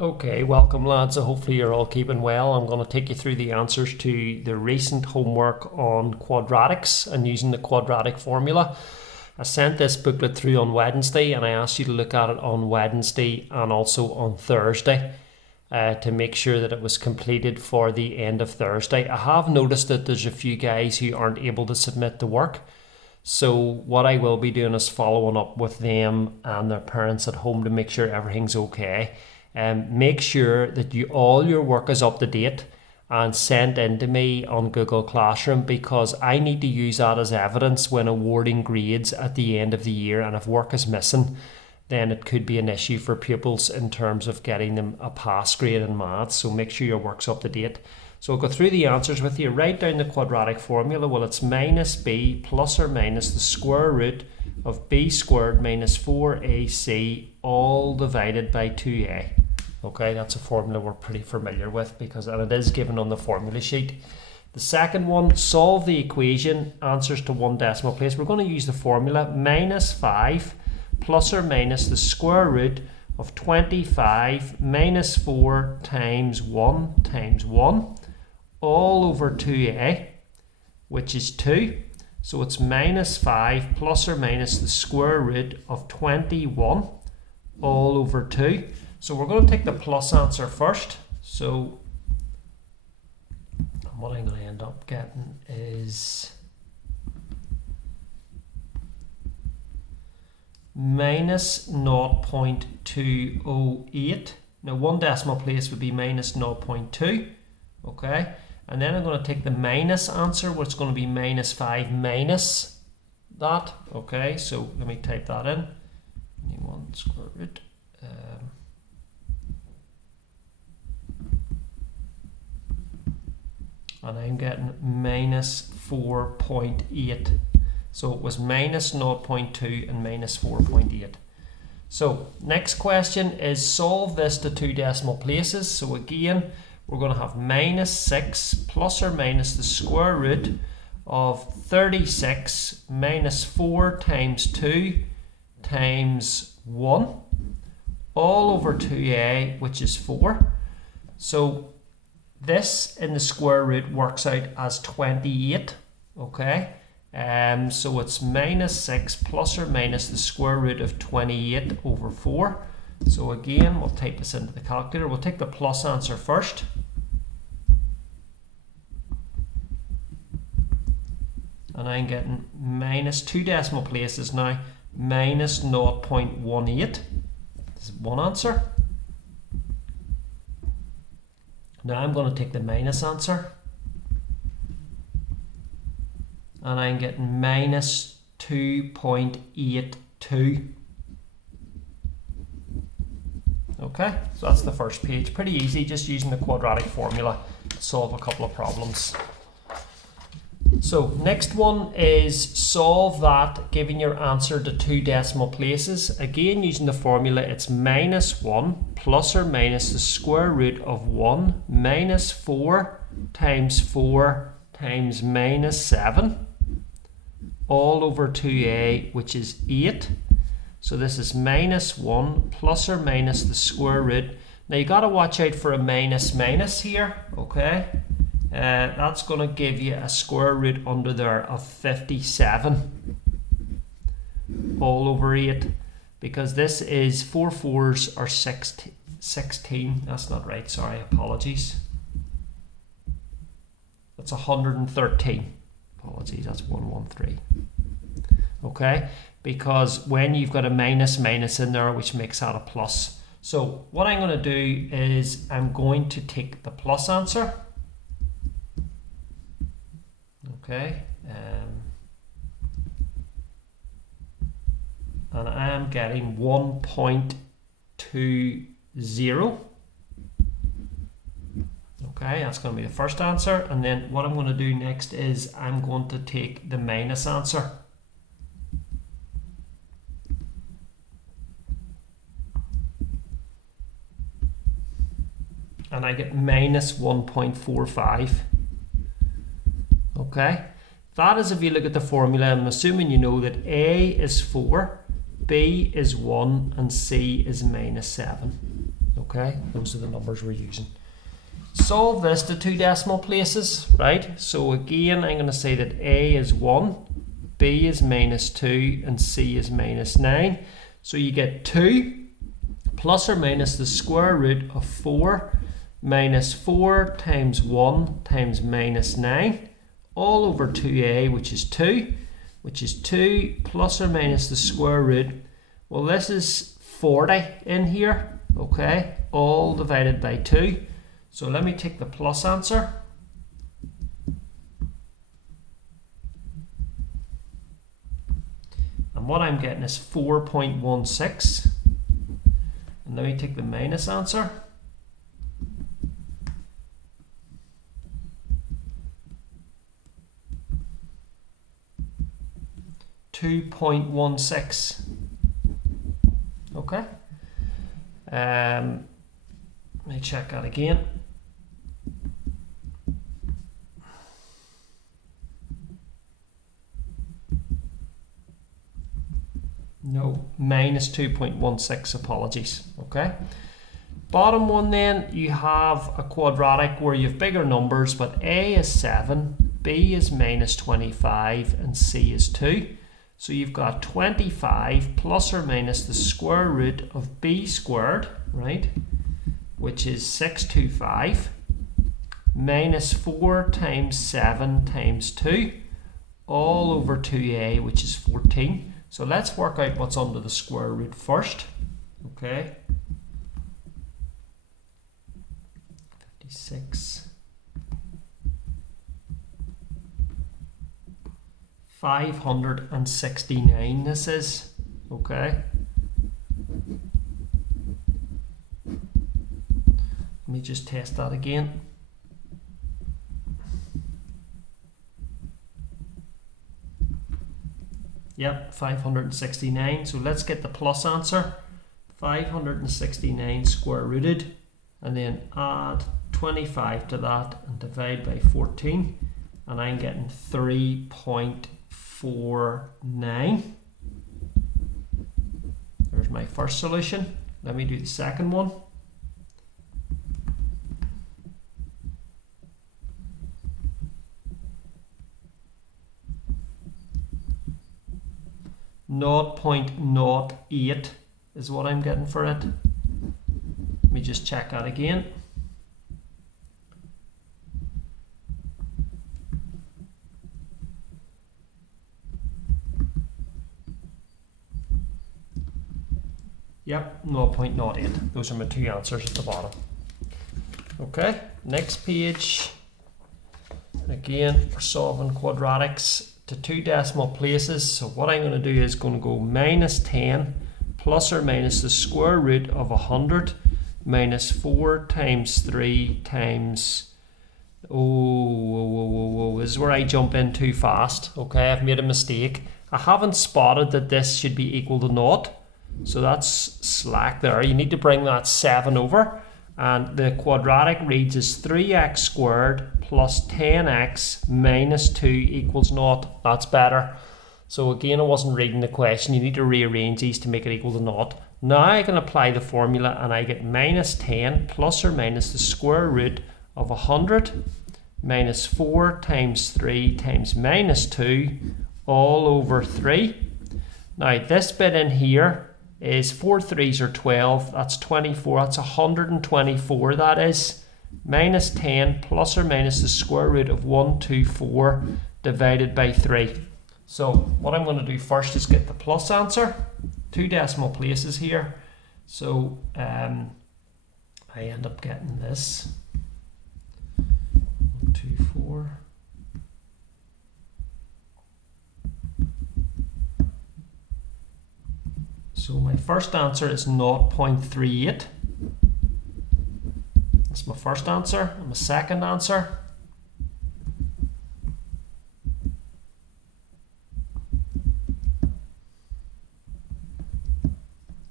Okay, welcome lads. So hopefully you're all keeping well. I'm going to take you through the answers to the recent homework on quadratics and using the quadratic formula. I sent this booklet through on Wednesday and I asked you to look at it on Wednesday and also on Thursday to make sure that it was completed for the end of Thursday. I have noticed that there's a few guys who aren't able to submit the work. So what I will be doing is following up with them and their parents at home to make sure everything's okay. Make sure that all your work is up to date and sent in to me on Google Classroom, because I need to use that as evidence when awarding grades at the end of the year. And if work is missing, then it could be an issue for pupils in terms of getting them a pass grade in maths. So make sure your work's up to date. So I'll go through the answers with you. Write down the quadratic formula. Well, it's minus b plus or minus the square root of b squared minus 4ac all divided by 2a. Okay, that's a formula we're pretty familiar with and it is given on the formula sheet. The second one, solve the equation, answers to one decimal place. We're going to use the formula minus 5 plus or minus the square root of 25 minus 4 times 1 all over 2a, which is 2. So it's minus 5 plus or minus the square root of 21 all over 2. So we're going to take the plus answer first. So what I'm going to end up getting is minus 0.208. Now one decimal place would be minus 0.2. Okay, and then I'm going to take the minus answer, which is going to be minus 5 minus that. Okay, so let me type that in. 1 square root. And I'm getting minus 4.8. So it was minus 0.2 and minus 4.8. So next question is solve this to two decimal places. So again, we're going to have minus 6 plus or minus the square root of 36 minus 4 times 2 times 1 all over 2a, which is 4. So this in the square root works out as 28, okay? So it's minus 6 plus or minus the square root of 28 over 4. So again, we'll type this into the calculator. We'll take the plus answer first. And I'm getting minus 2 decimal places now, minus 0.18. This is one answer. Now I'm going to take the minus answer, and I'm getting minus 2.82. Okay, so that's the first page. Pretty easy, just using the quadratic formula to solve a couple of problems. So next one is solve that, giving your answer to two decimal places. Again, using the formula, it's minus 1 plus or minus the square root of 1 minus 4 times minus 7 all over 2a, which is 8. So this is minus 1 plus or minus the square root. Now you got to watch out for a minus minus here, okay? That's going to give you a square root under there of 57 all over 8, because this is 4 4s are 16. That's not right, sorry, apologies. That's 113. Apologies, that's 113. Okay, because when you've got a minus minus in there, which makes that a plus. So what I'm going to do is I'm going to take the plus answer. Okay, and I am getting 1.20. Okay, that's going to be the first answer. And then what I'm going to do next is I'm going to take the minus answer. And I get minus 1.45. Okay, that is if you look at the formula. I'm assuming you know that A is 4, B is 1, and C is minus 7. Okay, those are the numbers we're using. Solve this to 2 decimal places, right? So again, I'm going to say that A is 1, B is -2, and C is -9. So you get 2 plus or minus the square root of 4 minus 4 times 1 times -9 all over 2A, which is 2, which is 2 plus or minus the square root. Well, this is 40 in here, okay, all divided by 2. So let me take the plus answer. And what I'm getting is 4.16. And let me take the minus answer. .16. Okay. Let me check that again. No, -2.16, apologies. Okay. Bottom one then, you have a quadratic where you have bigger numbers, but A is 7, B is -25, and C is 2. So you've got 25 plus or minus the square root of B squared, right, which is 625, minus 4 times 7 times 2, all over 2A, which is 14. So let's work out what's under the square root first. Okay. 56. 569 this is. Okay. Let me just test that again. Yep, 569. So let's get the plus answer. 569 square rooted, and then add 25 to that and divide by 14, and I'm getting 3.49. There's my first solution. Let me do the second one. .08 is what I'm getting for it. Let me just check that again. Yep, 0.08. Those are my two answers at the bottom. Okay, next page. Again, we're solving quadratics to 2 decimal places. So what I'm going to do is going to go -10 plus or minus the square root of 100 minus 4 times 3 times, this is where I jump in too fast. Okay, I've made a mistake. I haven't spotted that this should be equal to 0. So that's slack there. You need to bring that 7 over. And the quadratic reads as 3x squared plus 10x minus 2 equals 0. That's better. So again, I wasn't reading the question. You need to rearrange these to make it equal to 0. Now I can apply the formula and I get -10 plus or minus the square root of 100 minus 4 times 3 times -2 all over 3. Now this bit in here is 4 3s are 12, that's 24, that's 124, that is. -10 plus or minus the square root of 124 divided by 3. So what I'm going to do first is get the plus answer. 2 decimal places here. So I end up getting this. 124. So my first answer is 0.38. That's my first answer. And my second answer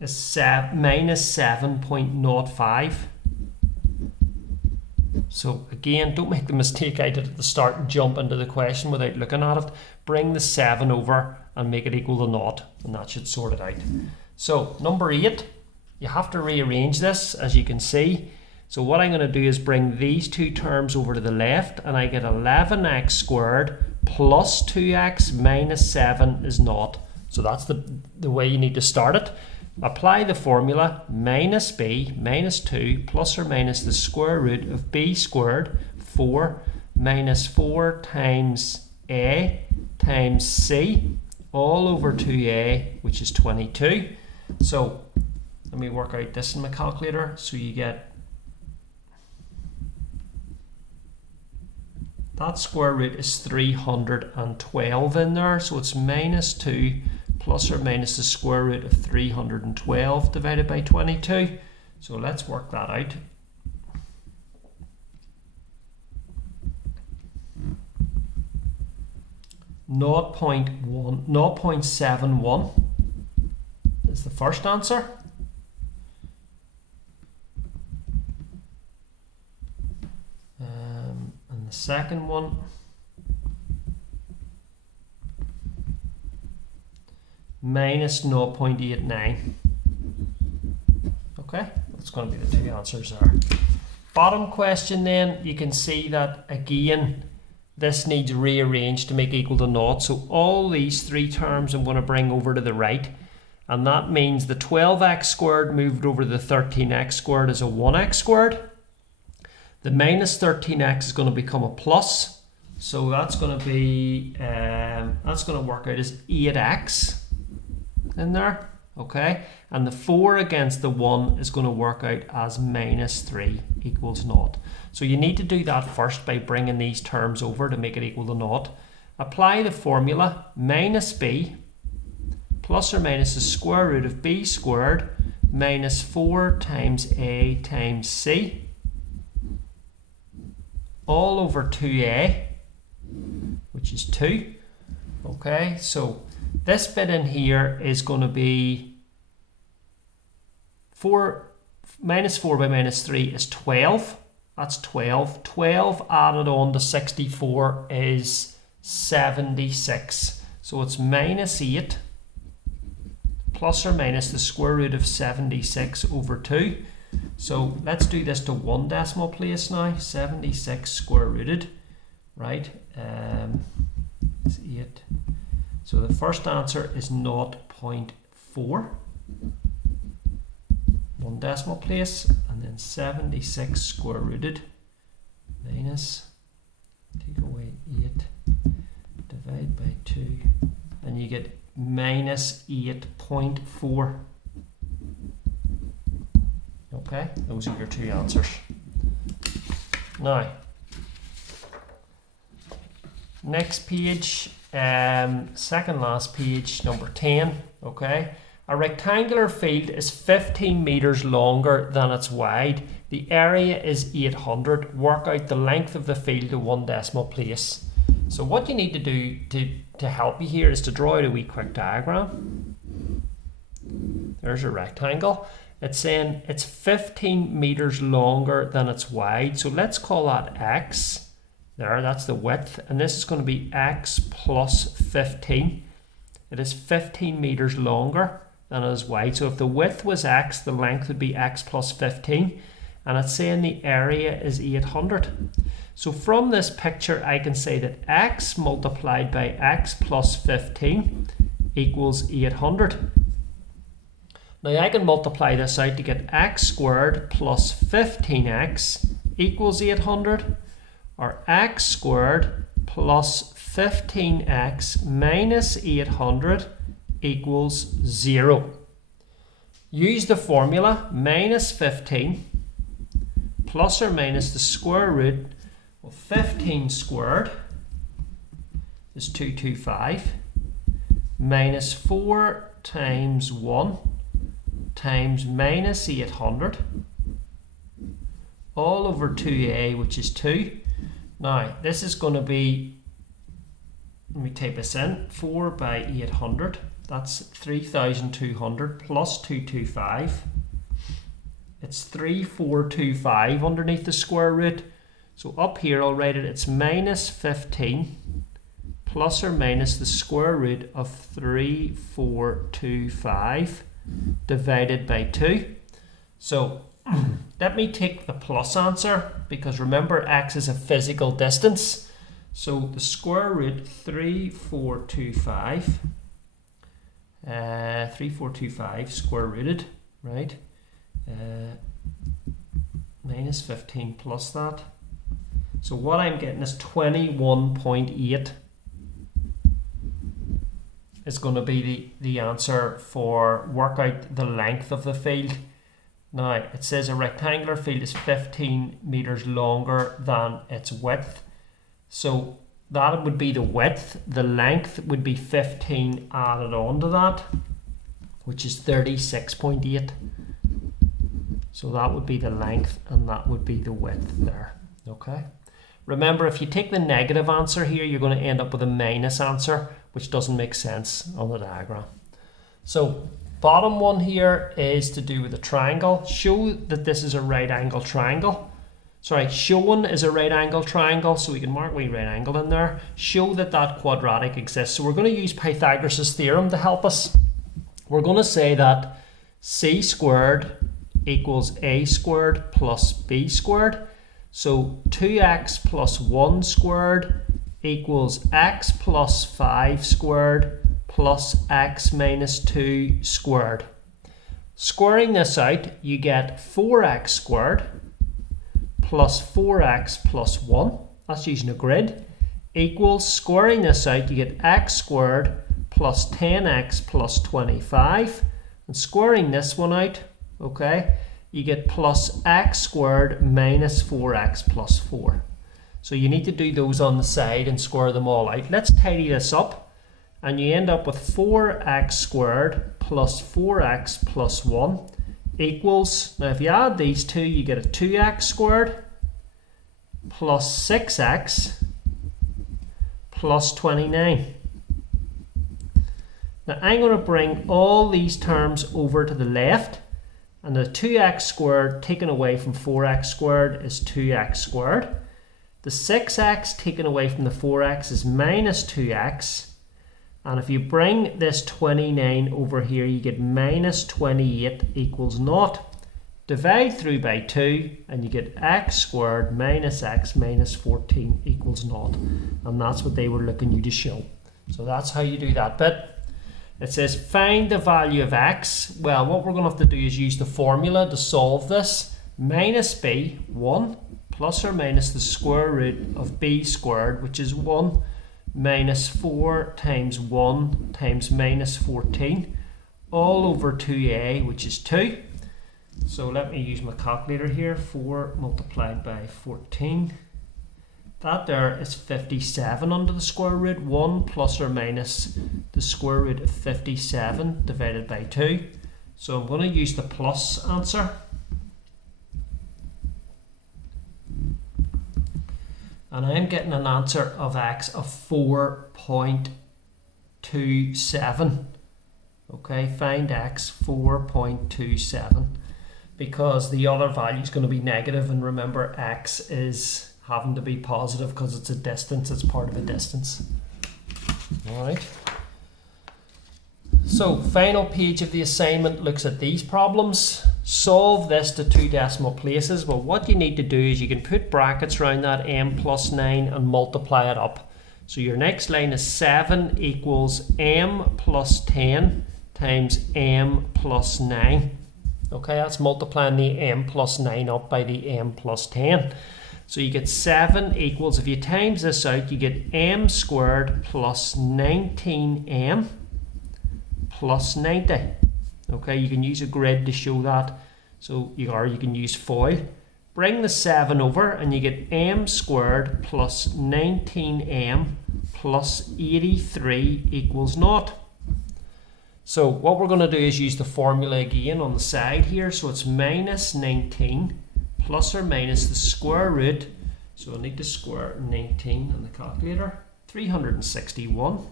is -7.05. So again, don't make the mistake I did at the start and jump into the question without looking at it. Bring the 7 over and make it equal to 0, and that should sort it out. So number 8, you have to rearrange this, as you can see. So what I'm going to do is bring these two terms over to the left, and I get 11x squared plus 2x minus 7 is naught. So that's the way you need to start it. Apply the formula minus b minus 2 plus or minus the square root of b squared 4 minus 4 times a times c all over 2a, which is 22. So let me work out this in my calculator. So you get that square root is 312 in there. So it's minus 2 plus or minus the square root of 312 divided by 22. So let's work that out. Naught 0.71 is the first answer. And the second one, minus 0.89. Okay, that's going to be the two answers there. Bottom question then, you can see that again this needs rearranged to make equal to naught. So all these three terms I'm going to bring over to the right, and that means the 12x squared moved over to the 13x squared is a 1x squared. The minus 13x is going to become a plus, so that's going to be that's going to work out as 8x in there, okay? And the 4 against the 1 is going to work out as minus 3 equals naught. So you need to do that first by bringing these terms over to make it equal to naught. Apply the formula minus b plus or minus the square root of b squared minus 4 times a times c all over 2a, which is 2. Okay, so this bit in here is going to be 4 minus 4 by minus 3 is 12. That's 12. 12 added on to 64 is 76. So it's minus 8 plus or minus the square root of 76 over 2. So let's do this to one decimal place now. 76 square rooted, right? It's 8. So the first answer is 0.4. One decimal place, and then 76 square rooted minus, take away 8, divide by 2, and you get minus 8.4. Okay, those are your two answers. Now, next page, second last page, number 10, okay? A rectangular field is 15 meters longer than it's wide. The area is 800. Work out the length of the field to one decimal place. So what you need to do to help you here is to draw out a wee quick diagram. There's a rectangle. It's saying it's 15 meters longer than it's wide. So let's call that x. There, that's the width. And this is going to be x plus 15. It is 15 meters longer than it is wide. So if the width was x, the length would be x plus 15. And it's saying the area is 800. So from this picture, I can say that x multiplied by x plus 15 equals 800. Now I can multiply this out to get x squared plus 15x equals 800, or x squared plus 15x minus 800 equals 0. Use the formula minus 15 plus or minus the square root of 15 squared is 225 minus 4 times 1 times minus 800 all over 2a, which is 2. Now this is going to be, let me type this in, 4 by 800, that's 3200 plus 225. It's 3425 underneath the square root. So up here I'll write it, it's minus 15 plus or minus the square root of 3425 divided by 2. So let me take the plus answer, because remember x is a physical distance. So the square root 3425, 3425 square rooted, right? Minus 15 plus that. So what I'm getting is 21.8 is going to be the answer for work out the length of the field. Now it says a rectangular field is 15 meters longer than its width. So that would be the width. The length would be 15 added on to that, which is 36.8. So that would be the length and that would be the width there. Okay. Remember, if you take the negative answer here, you're going to end up with a minus answer, which doesn't make sense on the diagram. So bottom one here is to do with a triangle. Show that this is a right angle triangle. Sorry, shown is a right angle triangle, so we can mark we right angle in there. Show that that quadratic exists. So we're going to use Pythagoras' theorem to help us. We're going to say that c squared equals a squared plus b squared. So 2x plus 1 squared equals x plus 5 squared plus x minus 2 squared. Squaring this out, you get 4x squared plus 4x plus 1, that's using a grid, equals, squaring this out, you get x squared plus 10x plus 25, and squaring this one out, okay, you get plus x squared minus 4x plus 4. So you need to do those on the side and square them all out. Let's tidy this up, and you end up with 4x squared plus 4x plus 1 equals, now if you add these two, you get a 2x squared plus 6x plus 29. Now I'm going to bring all these terms over to the left, and the 2x squared taken away from 4x squared is 2x squared. The 6x taken away from the 4x is minus 2x. And if you bring this 29 over here, you get minus 28 equals 0. Divide through by 2, and you get x squared minus x minus 14 equals 0. And that's what they were looking you to show. So that's how you do that bit. It says find the value of x. Well, what we're going to have to do is use the formula to solve this. Minus b, 1, plus or minus the square root of b squared, which is 1, minus 4 times 1 times minus 14, all over 2a, which is 2. So let me use my calculator here. 4 multiplied by 14. That there is 57 under the square root. 1 plus or minus the square root of 57 divided by 2. So I'm going to use the plus answer. And I'm getting an answer of x of 4.27. Okay, find x 4.27. Because the other value is going to be negative, and remember x is having to be positive because it's a distance, it's part of a distance. Alright. So final page of the assignment looks at these problems. Solve this to 2 decimal places. Well, what you need to do is you can put brackets around that m plus 9 and multiply it up. So your next line is 7 equals m plus 10 times m plus 9. Okay, that's multiplying the m plus 9 up by the m plus 10. So you get 7 equals, if you times this out, you get m squared plus 19m plus 90. Okay, you can use a grid to show that. So you can use foil. Bring the 7 over and you get m squared plus 19m plus 83 equals 0. So what we're going to do is use the formula again on the side here. So it's minus 19 plus or minus the square root. So I need to square 19 on the calculator. 361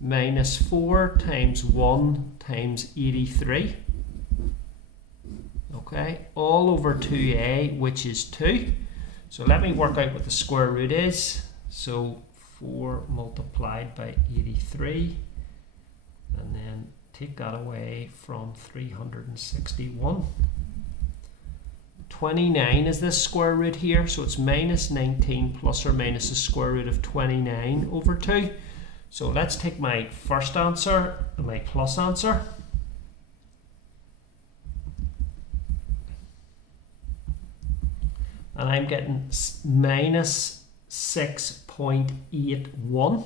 minus 4 times 1 times 83. Okay, all over 2a, which is 2. So let me work out what the square root is. So 4 multiplied by 83. And then take that away from 361. 29 is this square root here, so it's minus 19 plus or minus the square root of 29 over 2. So let's take my first answer and my plus answer. And I'm getting minus 6.81.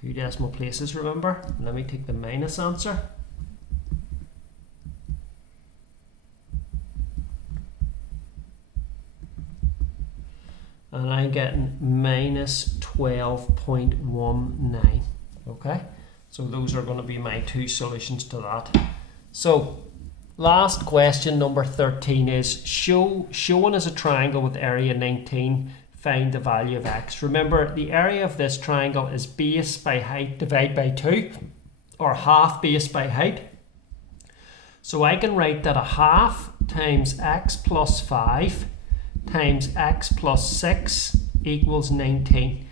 2 decimal places, remember? Let me take the minus answer. And I'm getting minus 12.19. Okay, so those are going to be my two solutions to that. So last question, number 13, is shown as a triangle with area 19, find the value of x. Remember, the area of this triangle is base by height divided by 2, or half base by height. So I can write that a half times x plus 5 times x plus 6 equals 19.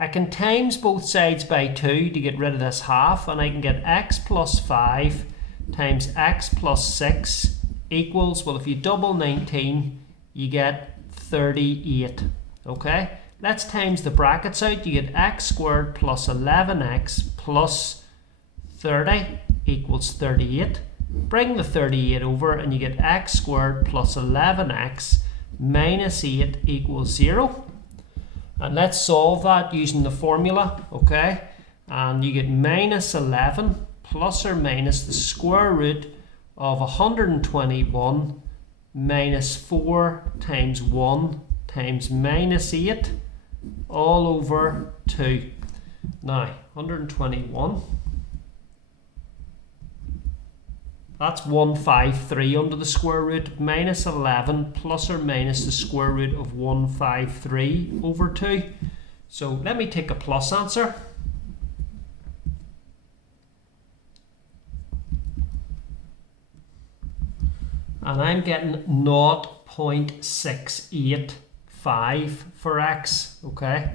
I can times both sides by 2 to get rid of this half, and I can get x plus 5 times x plus 6 equals, well, if you double 19, you get 38. Okay, let's times the brackets out. You get x squared plus 11x plus 30 equals 38. Bring the 38 over and you get x squared plus 11x minus 8 equals 0. And let's solve that using the formula, okay? And you get minus 11 plus or minus the square root of 121 minus 4 times 1 times minus 8 all over 2. Now, 121. That's 153 under the square root, minus 11 plus or minus the square root of 153 over 2. So let me take a plus answer. And I'm getting 0.685 for x, okay?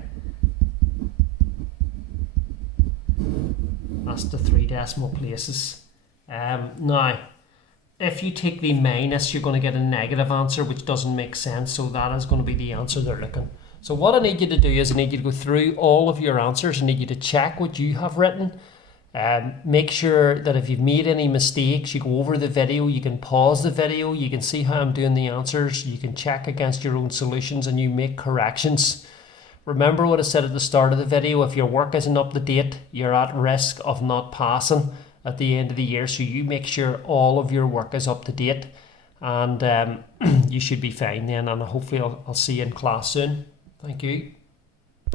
That's the 3 decimal places. Now, if you take the minus, you're going to get a negative answer, which doesn't make sense. So that is going to be the answer they're looking. So what I need you to do is I need you to go through all of your answers. I need you to check what you have written. Make sure that if you've made any mistakes, you go over the video, you can pause the video, you can see how I'm doing the answers, you can check against your own solutions and you make corrections. Remember what I said at the start of the video, if your work isn't up to date, you're at risk of not passing at the end of the year. So you make sure all of your work is up to date and you should be fine then, and hopefully I'll see you in class soon. Thank you.